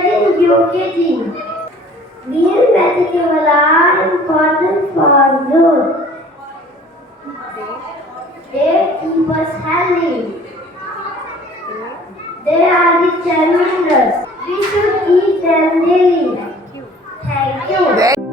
study in UKG. Green vegetables are important for growth. They keep us healthy. They are rich and minerals. We should eat them daily. Thank you.